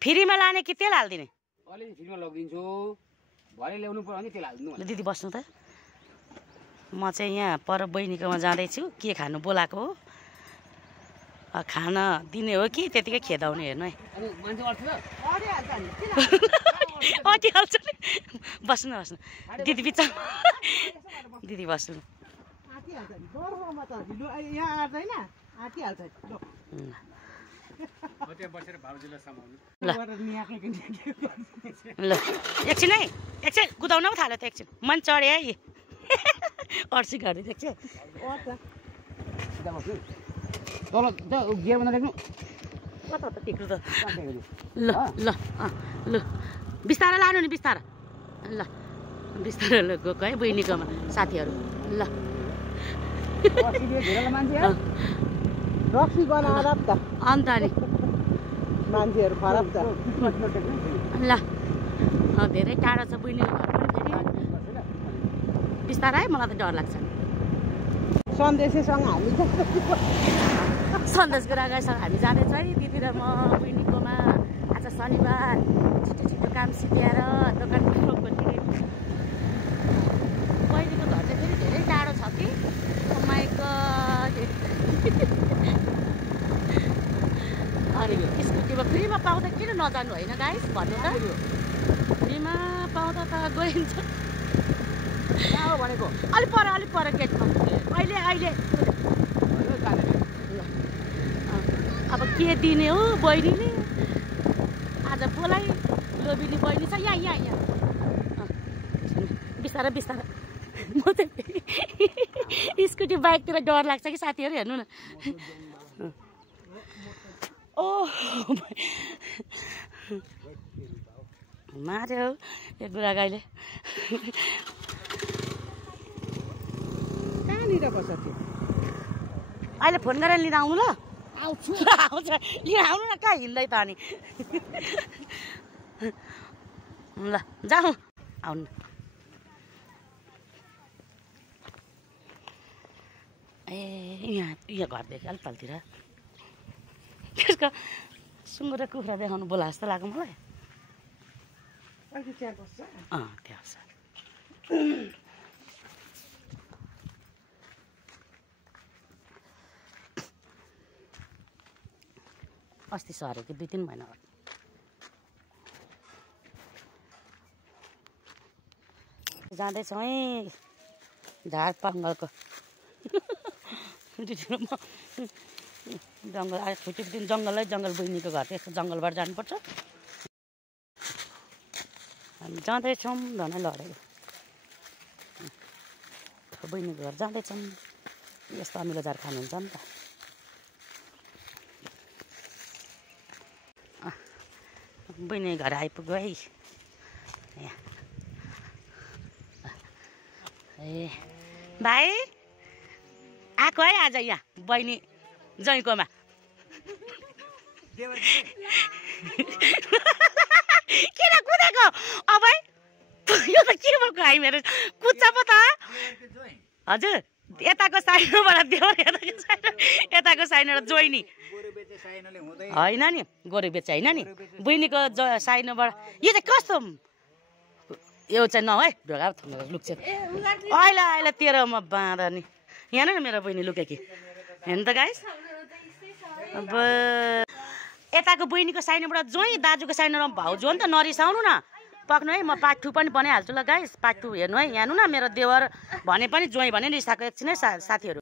फ्रीमा लाने कि तेल हाल्दिने? अलि फ्रीमा लगिदिन्छु। भरे ल्याउनु पर्यो भने तेल हाल्दिनु। दिदी बस्नु त। म चाहिँ यहाँ पर बहिनीकोमा जाँदैछु। के खानु बोलाएको हो? खाना दिने हो कि त्यतिकै खेदाउने हेर्नु है। अनि मान्छे अट्छ त? अटिहाल्छ नि। बस्नु बस्नु दिदी बिच दिदी बस्नु। ल एकछिन है, एकछिन कुदाउन पो थाल्यो त एकछिन। मन चढ्यो है अर्सी घडी देख्छ। तल गियरमा नलेख्नु। कता त टेक्नु त। ल ल ल बिस्तारै लानु नि बिस्तारै। ल बिस्तारै ल गएको है बहिनीकोमा साथीहरू। ल रक्सी बनाएर त अन्त नि मान्छेहरू खराब त। ल धेरै टाढो छ बहिनीको घर पनि फेरि। बिस्तारै है, मलाई त डर लाग्छ। सन्देशसँग हामी सन्देशको रागासँग हामी जाँदैछ है दिदी र म बहिनीकोमा। आज शनिबार छिटो छिटो काम सिद्ध्याएर दोकान खोल्ने। बहिनीको घर चाहिँ फेरि धेरै टाढो छ कि माइक। अनि स्कुटीमा फ्रीमा पाउँदा किन नजानु होइन गाइस भन्नु त। फ्रीमा पाउँदा त गइन्छ भनेको अलिक पर गेटमा। अहिले अहिले अब के दिने हो बहिनीले? आज बोलाइ लोबिनी बहिनी छ यहाँ यहाँ यहाँ। बिस्तारै बिस्तारै। म त स्कुटी बाइकतिर डर लाग्छ कि साथीहरू हेर्नु न। ओ मार्यो यो बुढा गाईले। कहाँनिर बस्छ त्यो? अहिले फोन गरेर लिन आउनु ल। आउँछु आउँछ लिन आउनु न। कहाँ हिँड्दै त अनि। ल जाउँ आउनु। ए यहाँ यहाँ घरदेखि अलिक तलतिर त्यसको सुँगुर र कुखुरा देखाउनु बोला जस्तो लाग्यो मलाई। त्यहाँ बस्छ। त्यहाँ छ। अस्ति सरे कि 2-3 महिना भयो। जाँदैछौँ है झार पङ्गलको। जङ्गल आयो छुट्टीको दिन जङ्गलै जङ्गल। बहिनीको घर त्यस्तो जङ्गलबाट जानुपर्छ। हामी जाँदैछौँ धनै लडेको। बहिनीको घर जाँदैछौँ। यस्तो अमिलो झार खानुहुन्छ नि त। बहिनी घर आइपुग्यो है यहाँ। ए भाइ आएको है आज यहाँ बहिनी जैकोमा। किन कुदेको अब यो त के भएको है मेरो कुच्चा पो त। हजुर यताको साइनोबाट देवर यताको साइनोबाट जोइनी होइन नि। गोरु बेच्छ होइन नि बहिनीको साइनोबाट। यो चाहिँ कस्तो यो चाहिँ न है ढोका लुक्छ। अहिले अहिले 13मा बाँधा नि। यहाँ न मेरो बहिनी लुके कि हेर्नु त गाइस। अब यताको बहिनीको साइनोबाट जोइ दाजुको साइनोमा भाउजू हो नि त। नरिसाउनु न पक्नु है। म पार्ट 2 पनि बनाइहाल्छु ल गाइस। पार्ट 2 हेर्नु है। यहाँ न मेरो देवर भने पनि जोइ भने रिसाएको एकछिन है साथीहरू।